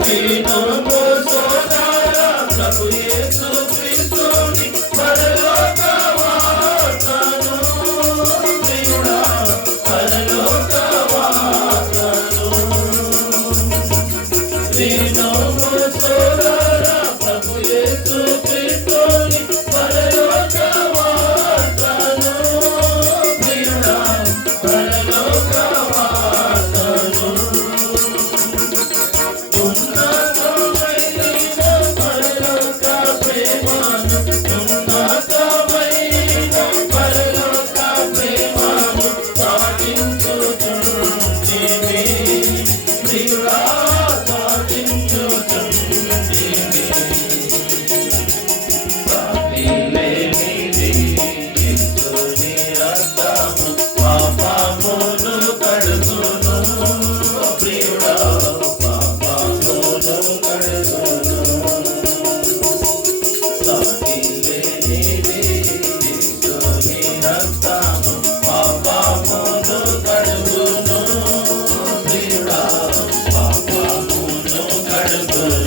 దీనము సోదర ప్రభు యేసు క్రీస్తుని పరలోక వార్తను ప్రియుడా పరలోక వార్తను దీనము సోదర ప్రభు యేసు క్రీస్తుని పరలోక వార్తను ప్రియుడా పరలోక వార్తను Good.